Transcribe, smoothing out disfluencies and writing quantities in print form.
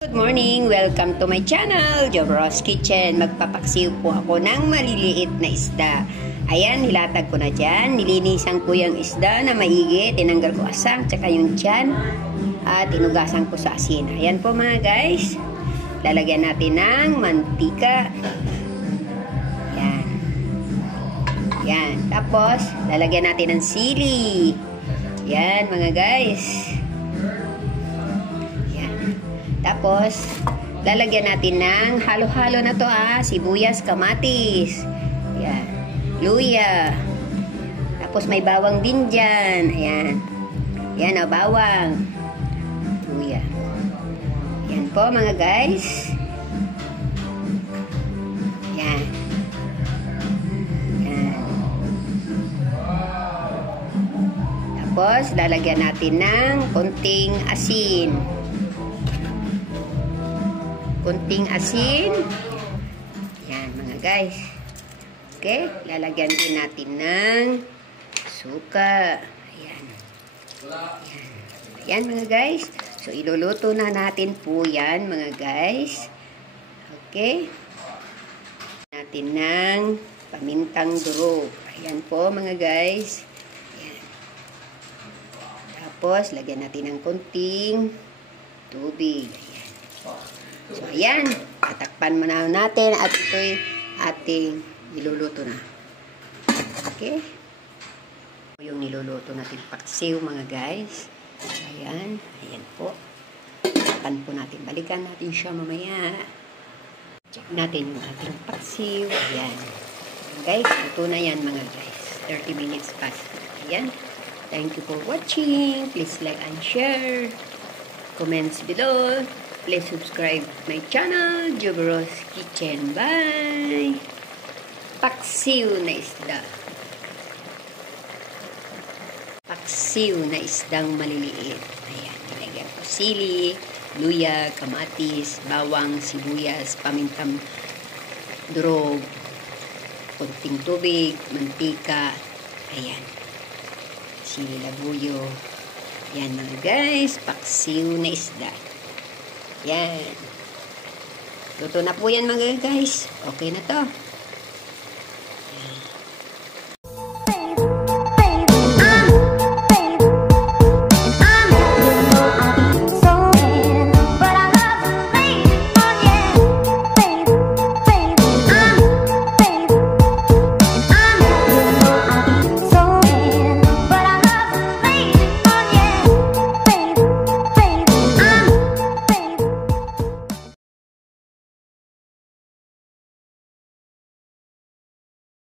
Good morning! Welcome to my channel, Jobros Kitchen. Magpapaksiw po ako ng maliliit na isda. Ayan, nilatag ko na dyan. Nilinisan ko yung isda na maigi. Tinanggal ko asang, tsaka yung tiyan. At inugasan ko sa asin. Ayan po mga guys. Lalagyan natin ng mantika. Ayan. Ayan. Tapos, lalagyan natin ng sili. Ayan mga guys. Tapos, lalagyan natin ng halo-halo na to sibuyas, kamatis, yan, luya. Tapos may bawang din dyan. Ayan. Yan bawang. Luya. Yan po mga guys. Yan. Yan. Tapos, lalagyan natin ng konting asin. Kunting asin. Yan mga guys. Okay, lalagyan din natin ng suka. Ayan. Ayan. Ayan mga guys. So iluluto na natin po yan mga guys. Okay. Natin ng pamintang durog. Ayan po mga guys. Ayan. Tapos lagyan natin ng kunting tubig. Ayan. So, ayan. Tatakpan muna natin at ito'y ating niluluto na. Okay? Yung niluluto natin paksiw mga guys. Ayan. Ayan po. Tatakpan po natin. Balikan natin siya mamaya. Check natin yung ating paksiw. Ayan. Guys, ito na yan mga guys. 30 minutes past. Ayan. Thank you for watching. Please like and share. Comments below. Please subscribe my channel, Jobros Kitchen. Bye! Paksiw na isda. Paksiw na isdang maliliit. Ayan, nilagyan ko sili, luya, kamatis, bawang, sibuyas, pamintang durog, konting tubig, mantika. Ayan. Sili labuyo. Ayan mga guys, paksiw na isda. Yan. Luto na po yan mga guys. Okay na to.